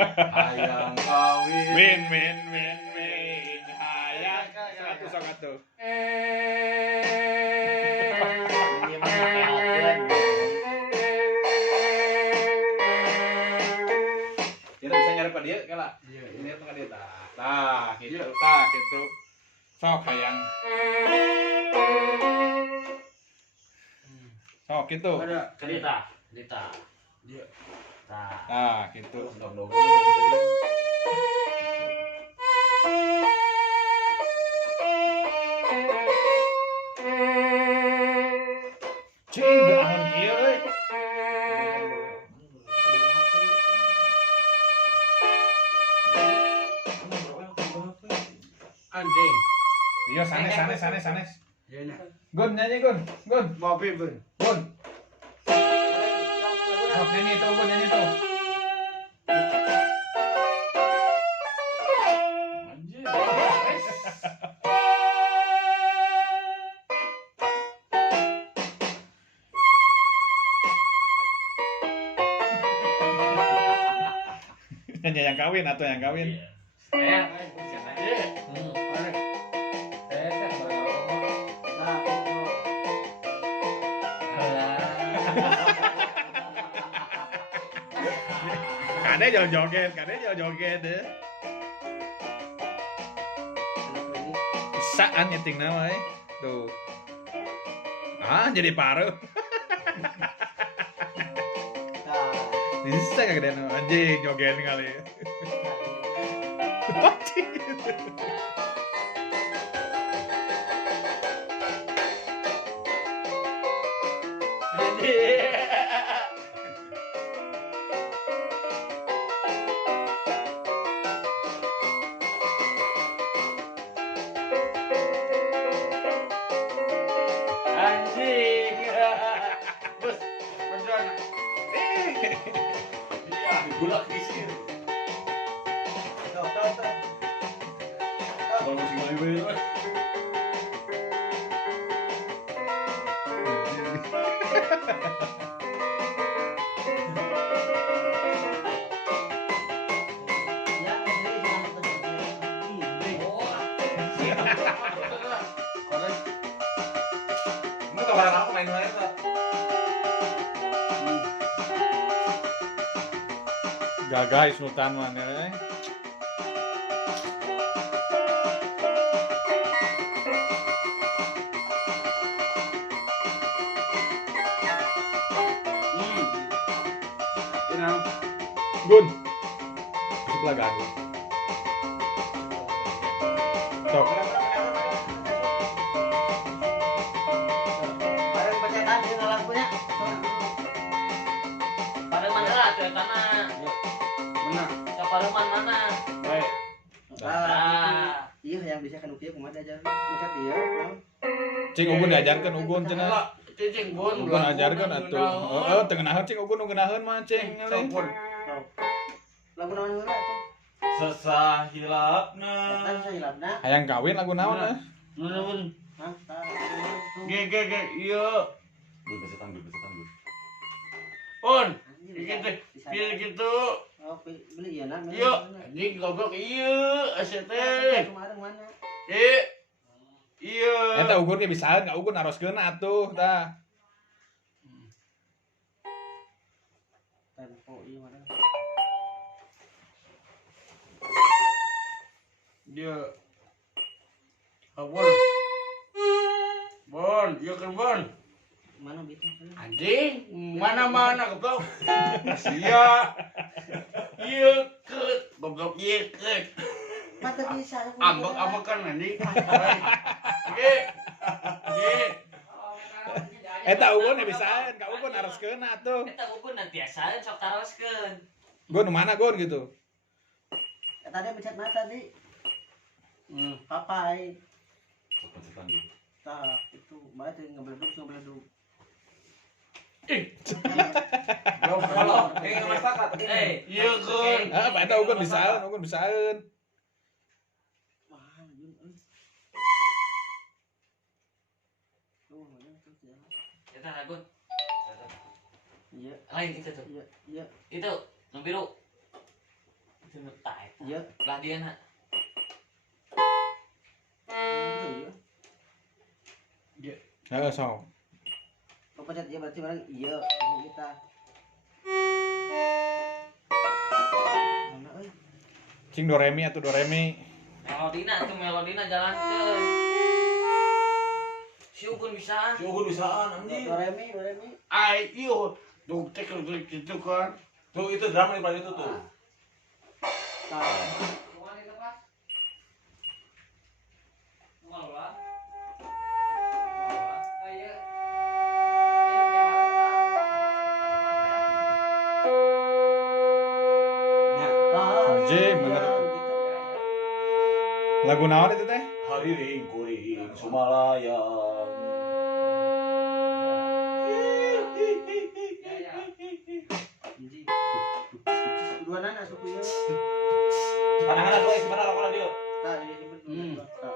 Hayang kawin. Win. Hayang 100. Kita bisa nyari pada dia kala. Iya, Ini tengah dia tah gitu. Sok hayang. Sok gitu. Ada Cerita. dia. Nah. Gitu. Dong. Cing, gerahan kieu euy. Anjing. Iya, sanes. Ya nah. Gun nyanyi Gun. Mobil bun. Gun. Sok nyanyi tuh. Anjing. Nyanyi yang kawin atau yang kawin? Saya. Kade joget deh. Bisaan nyeting nama tuh. Jadi paruh. Bisa gak gedean anjing joget kali. Anjing. Bos, beneran. Iya, digulak di sini. Tahu. Kalau musik Melayu. Ini kabaran aku main main tuh. Gagai Sultan mana? Gun. Sebelah gagu. Sok. Pareman lah tuh tanah. Benar. Pareman mana? Baik. Iya yang bisa kan ukieu kumaha aja. Mecat ieu. Cing Ugun diajarkan Ugun cenah. Cicing bun. Ugun ajarkan atuh. Heeh, teu ngeunaheun cing Ugun ngeunaheun mah cing. Sampun. Lagu naon heula atuh? Sesahilapna. Eta bisa hilapna. Hayang kawin lagu naon ah? Nuhun. Hah? Ge iya. Gue besetan. Pun. Gitu. Oh, beli ieu na. Iya, anjing goblok iya, aset teh. Kemarin mana? Iya. Eta Ugun ge bisaeun ka Ugun aroskeun atuh tah. Tempo ieu mana? Dia. Bon. Bon, iya kan bon. Mana bisa? Anjing, mana goblok. Sia. Iya ke goblok iya ke. Mata bisa. Ambek kan anjing. Ge. Eta Ugun ge bisaeun ka Ugun aroskeun atuh. Eta ukun nanti biasa sok taroskeun. Gun mana Gun gitu. Tadi mecat mata di papai. Tah, itu mana teh ngebeleduk. Goblok. masyarakat. Iya kan. Apa eta Ugun bisaeun. Mahal Jun. Tuh, mana tuh ya. Eta Agun. Iya. Lain itu tuh. Iya. Itu, nu biru. Itu tai. Iya. Lah dia nak. Sok. Kau pencet iya berarti barang iya kita. Mana euy? Cing do re mi atau do re mi. Melodina jalankeun. Si Ugun bisa. Si Ugun bisaan anjing. Do re mi. Ai iyo. Tuh tek gitu kan. Tuh itu drama di balik itu tuh. Tah. Anjing, bener. Lagu naon itu teh? Hari ring kuring Sumalayang. Dua nana suku ya. Pandangan dua gimana lakukan dia? Tah ini betul. Tah.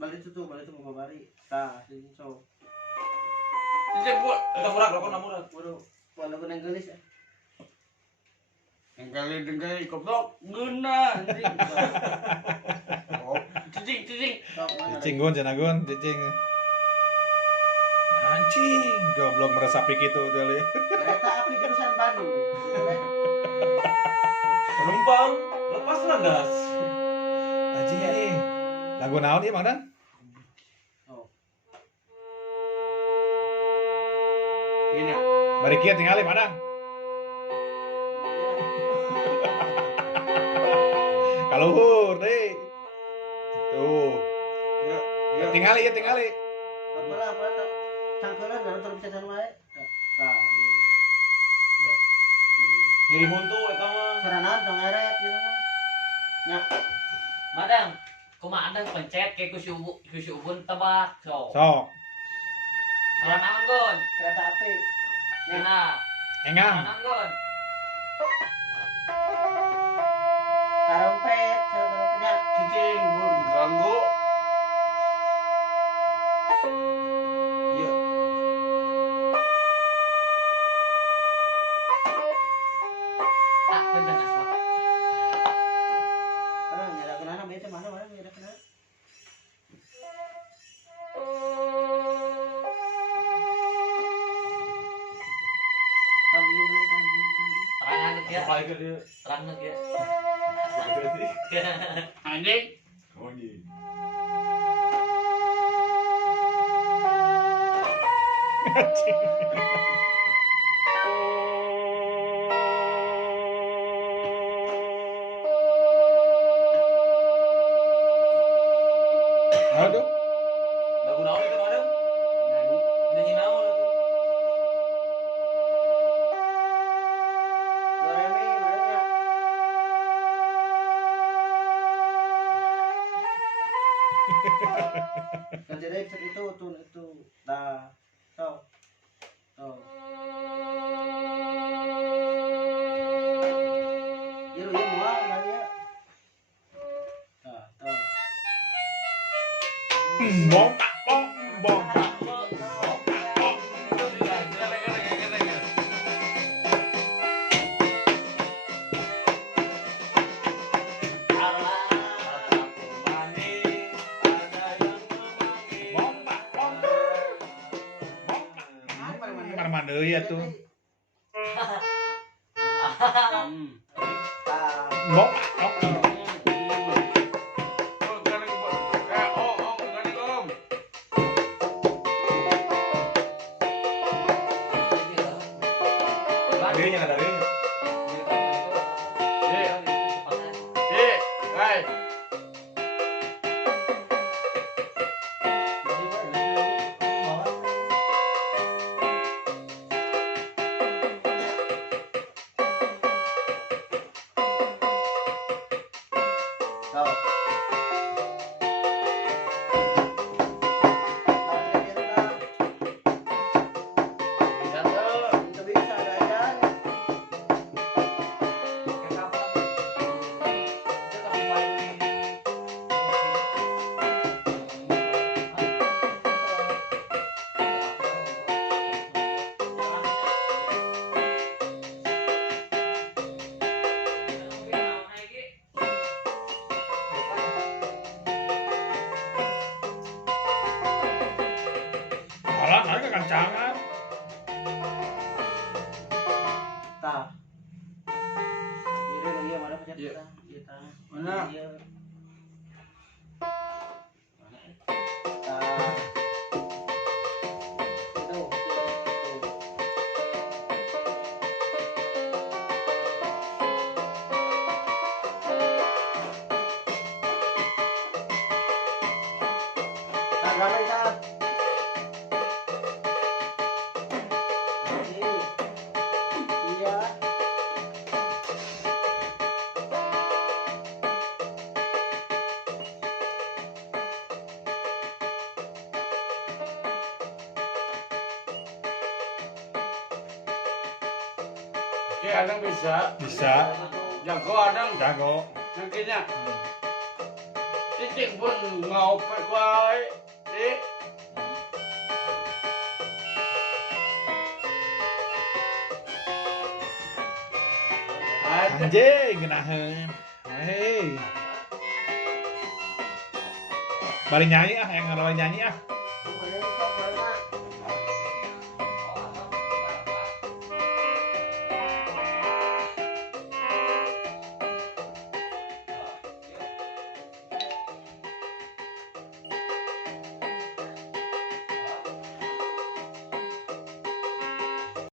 Balik itu mau bari. Tah, sini so. Cicek buat. Kita murah rokok murah. Waduh, walaupun yang gelis ya. Yang kali dengar koplok ngena anjing. Oh, cicing. Cicing gun, gun, cicing. Anjing, goblok meresapi gitu tadi. Kereta api jurusan Bandung. Penumpang lepas landas. Anjing, lagu naon ieu Mang Dan? Oh. Ini. Bari kieu tingali Mang Dan. Kaluhur deh. Tuh. Ya. Tingali ya tingali. Apa tuh? Cangkelan enggak nonton bisa can wae. Tah, iya. Nyeri muntu eta mah. Saranan tong eret gitu mah. Nya, Madang, kumaha ada pencet ke ku si Ugun tebak. So. Sok. Sorangan Gun. kereta api. Nah, Engang. sorangan Gun. Tarompet, tarompetnya. Cicing gun ganggu. Iya. Tak bener asbak. Karena nyara kenana bete mana nyara kenana. Kami belum tadi. Terang aja ya. Balik ke dia. Terang aja ya. Anjing. Oh iya. Aduh. Lagu naon itu Madam? Nyanyi. Nyanyi naon atuh? Doremi mana? Kan jadi episode itu tuh. Dah. Tuh. Tuh. Iru ya mual kali ya. Dah, tuh. Bong tak bong bong tak. Bong tak bong. Mana deui atuh. Bong tak bong. Darinya ada darinya. Pelan-pelan, ada kekencangan. Tah. Jadi lu iya mana pencet Iya. tah? Iya tah. Mana? Iya. Tah. Itu. Tah ramai tah. Iya. Oke, Adang bisa. Bisa. Jago Adang. Jago. Nantinya. Titik pun ngopek wae. Tik. Ada. Anjing, genahan. Hei. Bari nyanyi ah, yang ngerawai nyanyi ah.